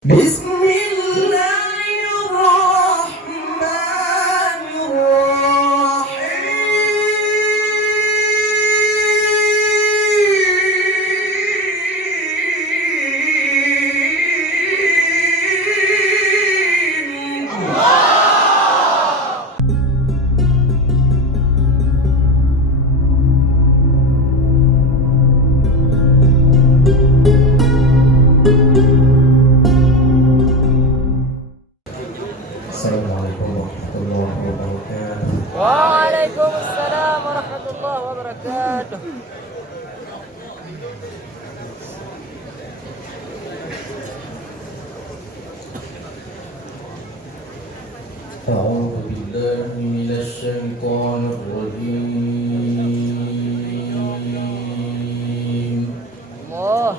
بسم الله الرحمن السلام عليكم ورحمة الله وبركاته. وعليكم السلام ورحمة الله وبركاته. أعوذ بالله من الشيطان الرجيم. الله.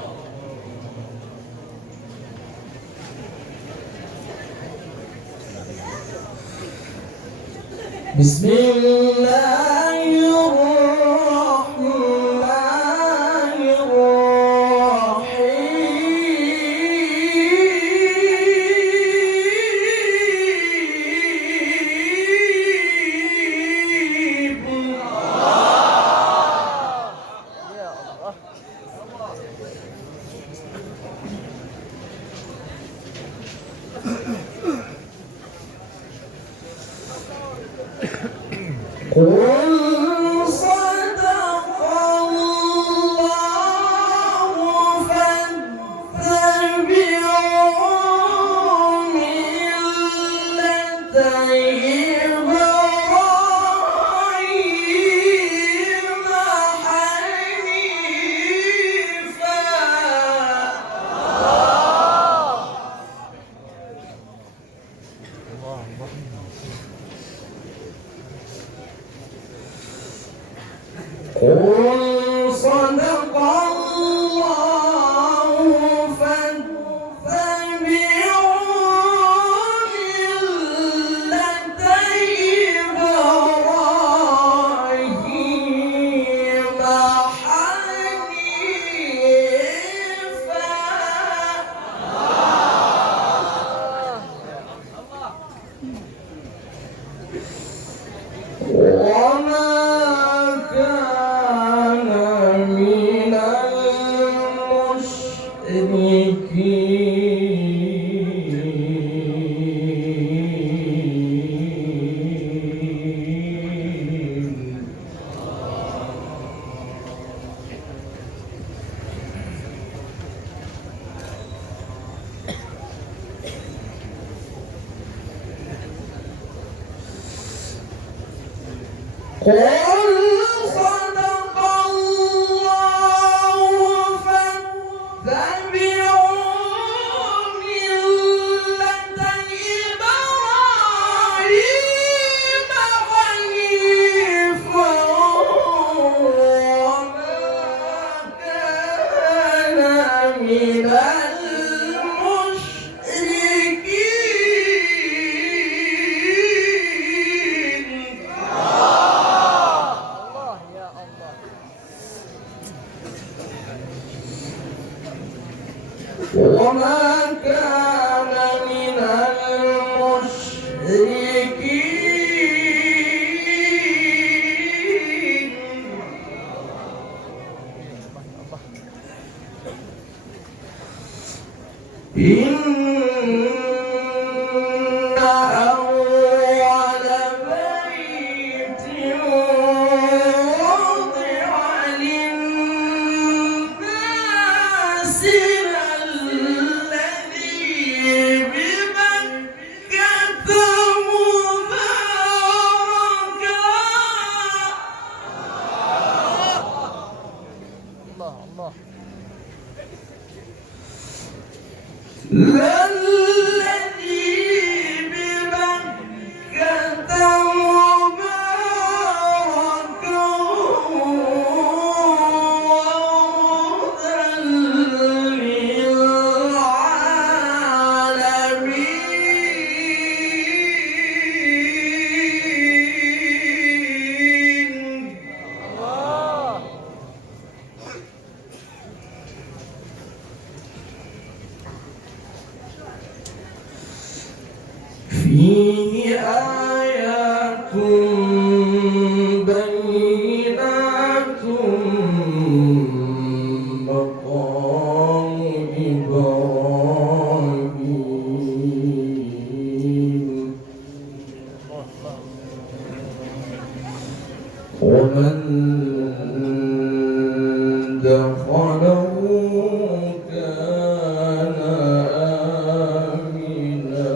بسم الله الرحمن الرحيم. يا الله. قل صدق الله فاتبعوا ملة إبراهيم حنيفا. قل صدق الله فاتبعوا ملة إبراهيم حنيفا وما كان من المشركين. قل صدق الله فاتبعوا ملة إبراهيم حنيفا وما كان من المشركين. الله يا الله. وما كان من المشركين. إن أول بيت وضع للناس الذي ببكة مباركا الله الله. الذي ببكة مباركا وهدى للعالمين. الله. فيه آيات بينات مقام إبراهيم ومن دخله كان آمنا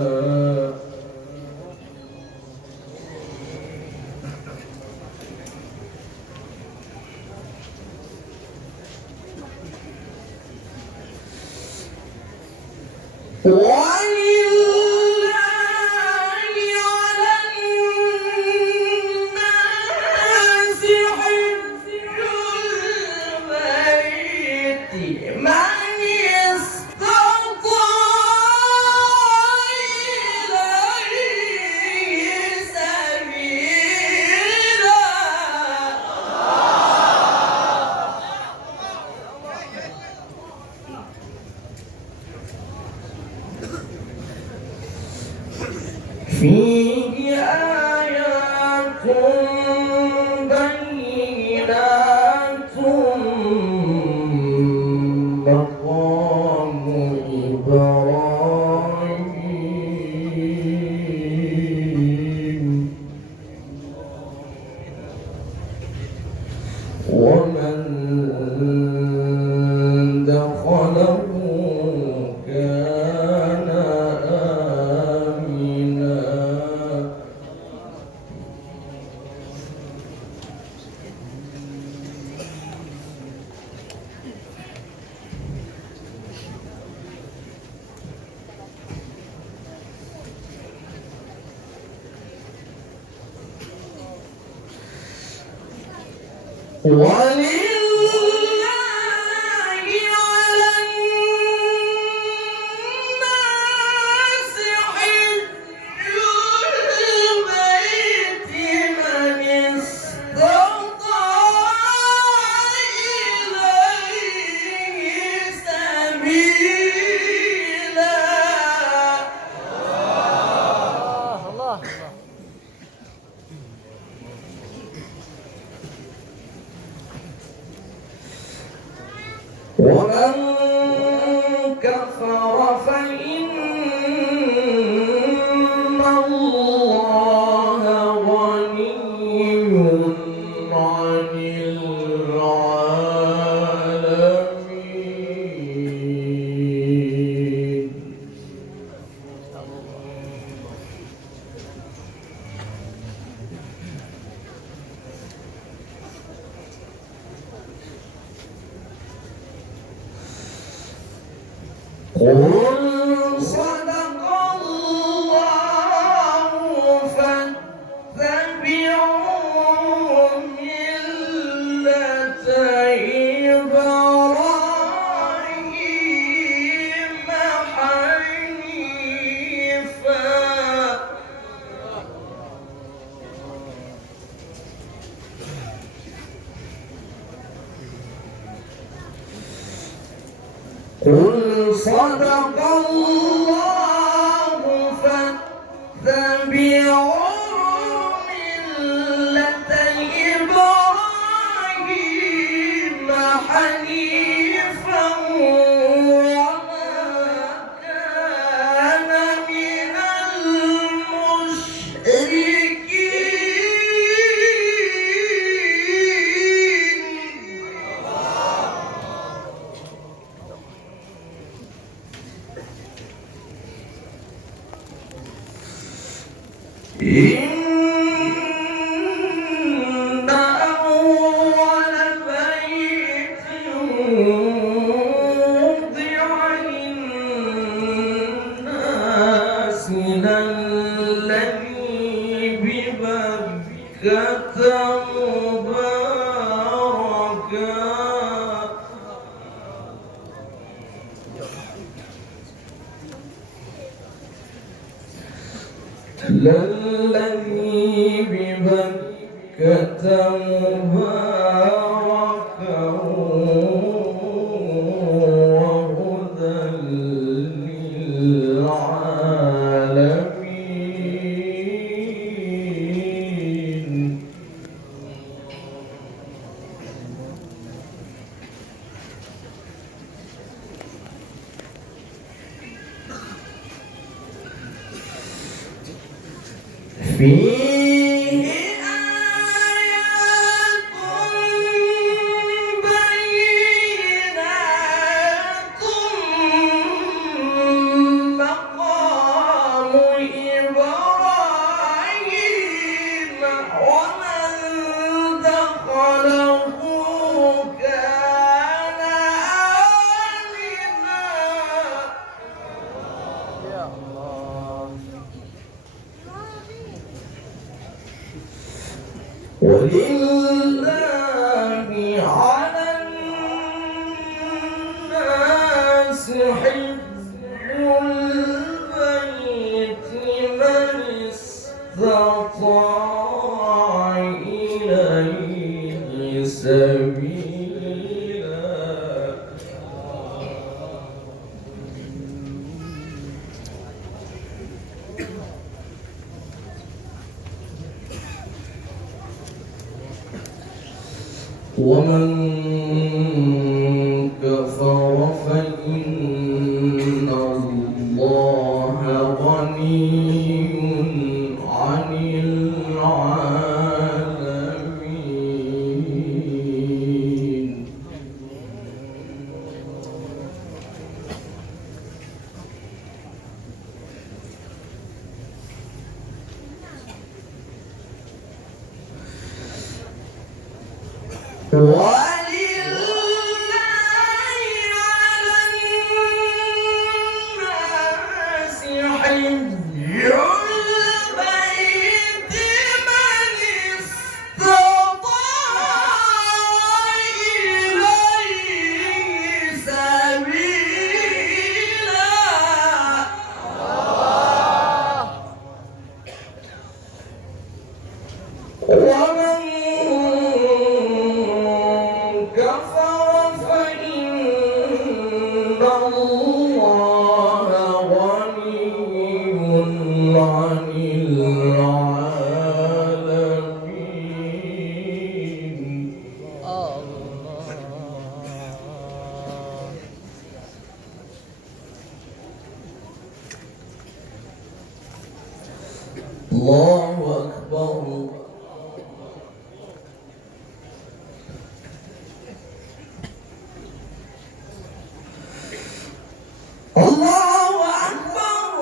فيه آيات بينات مقام إبراهيم ومن دخله كان آمنا ولله على الناس حج البيت من استطاع إليه سبيلا الله. ومن كفر فإن الله غني عن العالمين قل صدق الله فاتبعوا ملة إبراهيم حنيفا قل صدق الله فاتبعوا ملة إبراهيم حنيفا وما كان من المشركين إن أول بيت وضع للناس للذي ببكة مباركا للذي ببكة مباركا وهدى للعالمين فيه آيات بينات مقام إبراهيم ومن دخله كان آمنا يا الله. ولله على الناس حج البيت من استطاع إليه سبيلا ومن كفر فإن الله غني عن العالمين ولله على الناس حج البيت من استطاع إليه سبيلا ومن كفر فإن الله غني عن العالمين الله أكبر الله أكبر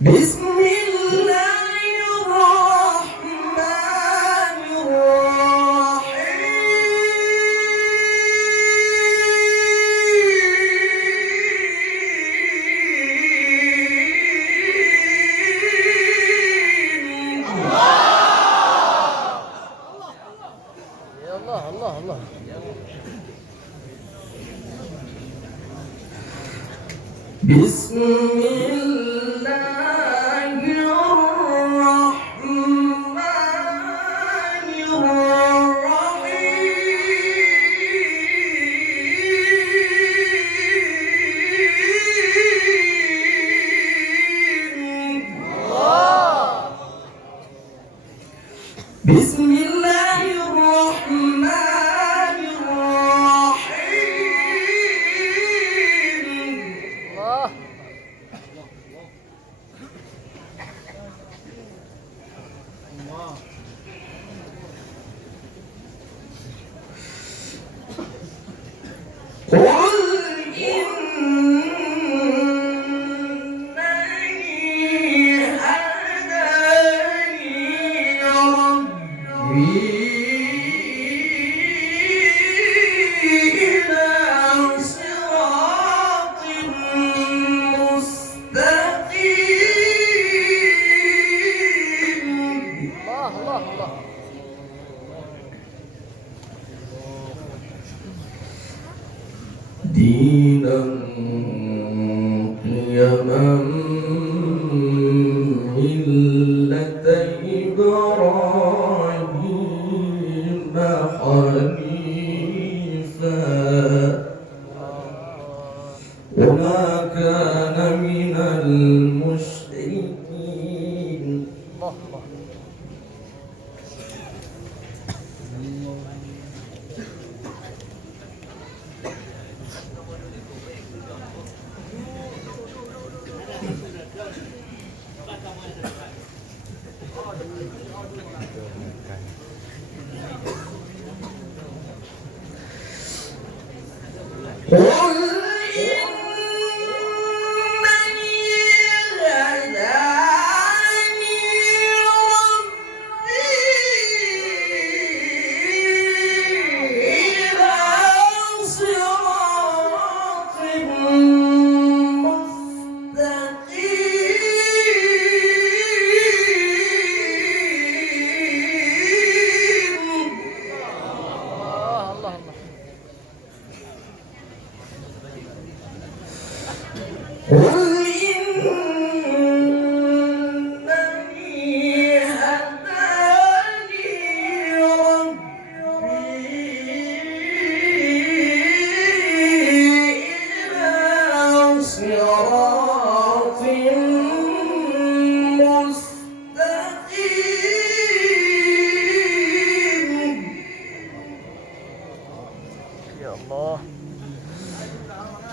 بسم الله الرحمن الرحيم يا الله الله الله. بسم الله الرحمن الرحيم بسم الله الرحمن الرحيم الله. قل إنني هداني ربي إلى صراط مستقيم الله الله الله. دينا قيما ملة إبراهيم حنيفا وما كان من المشركين الله الله.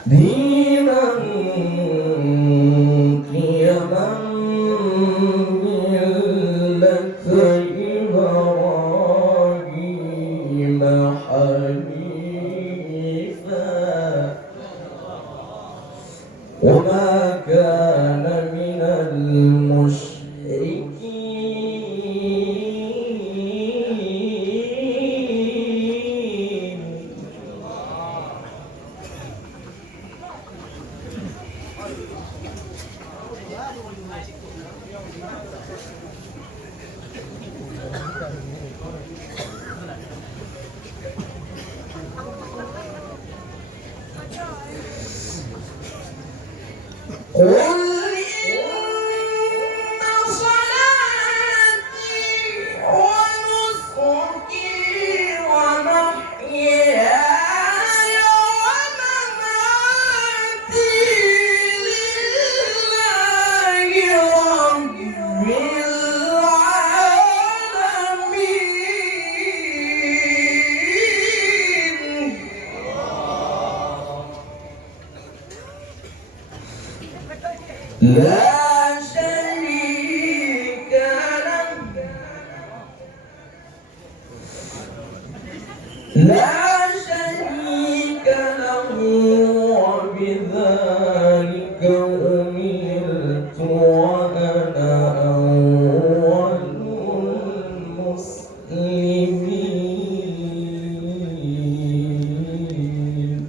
دينا قيما ملة إبراهيم حنيفا وما كان من المشركين. قل إن صلاتي ونسكي ومحياي ومماتي لله رب العالمين. لا شريك له وبذلك أمرت وأنا أول المسلمين.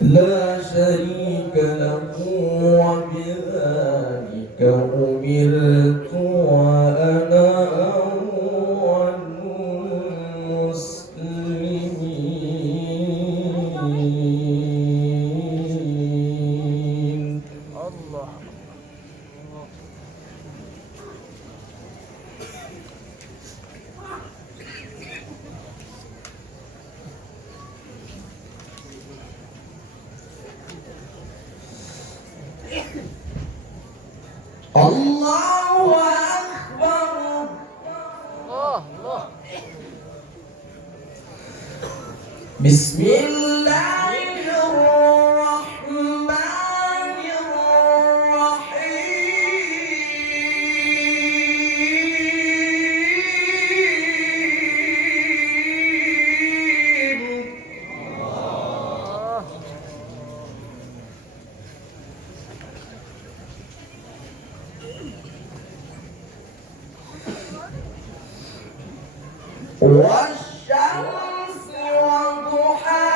لا شريك له وبذلك أمرت وأنا أول المسلمين. الله. الله أكبر. الله الله. بسم الله الرحمن الرحيم. والشمس وضحاها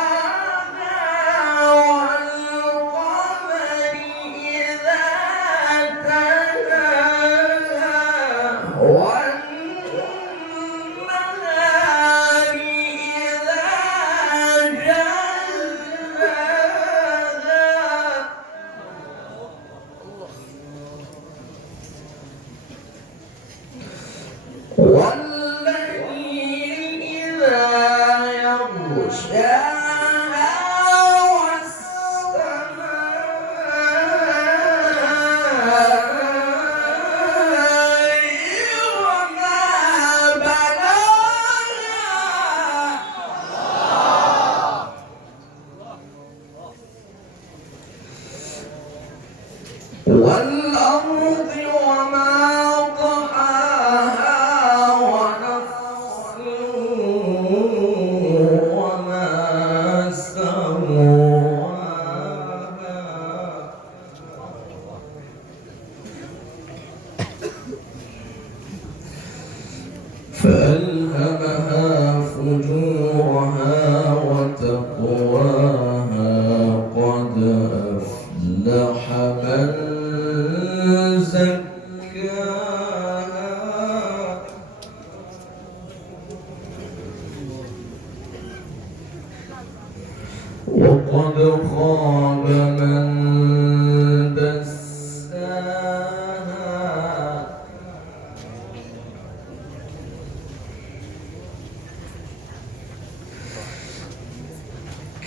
والقمر إذا تلاها والنهار إذا جلاها والليل إذا يغشاها والسماء وما بناها والأرض وما طحاها ونفس وقد خاب من دساها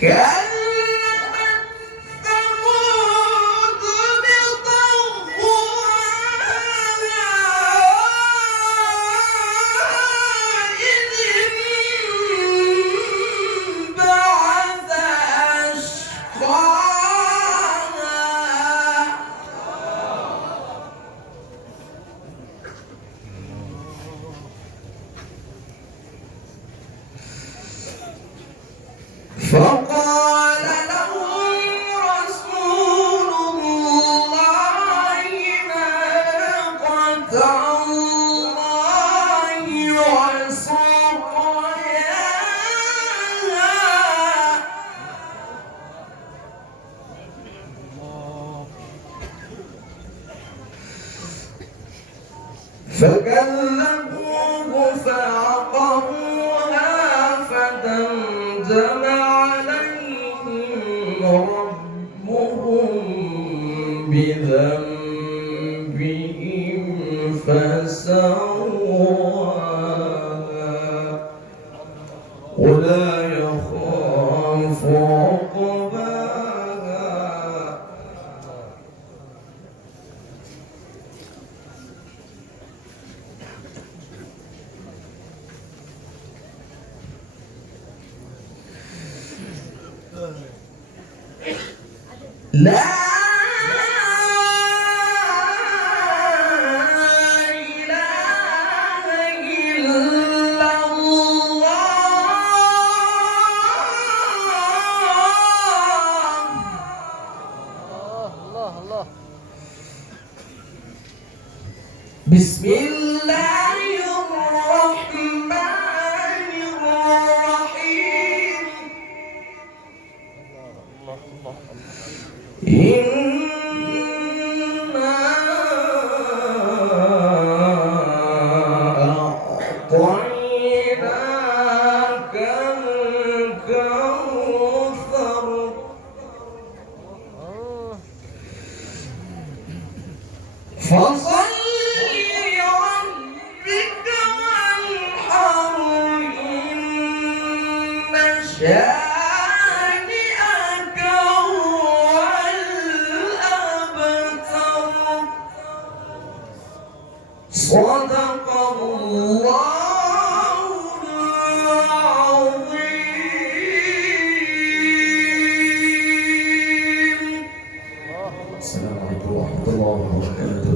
كذبت ثمود بطغواها إذ انبعث أشقاها فقال لهم رسول الله ناقة الله وسقياها فكذبوه فعقروها فدمدم عليهم ربهم بذنبهم فسواها ولا يخاف عقباها لا إله إلا الله الله. بسم الله الرحمن الرحيم إنا أعطيناك الكوثر فصل لربك وانحر إن شانئك هو الأبتر صدق الله العظيم. السلام عليكم ورحمة الله وبركاته.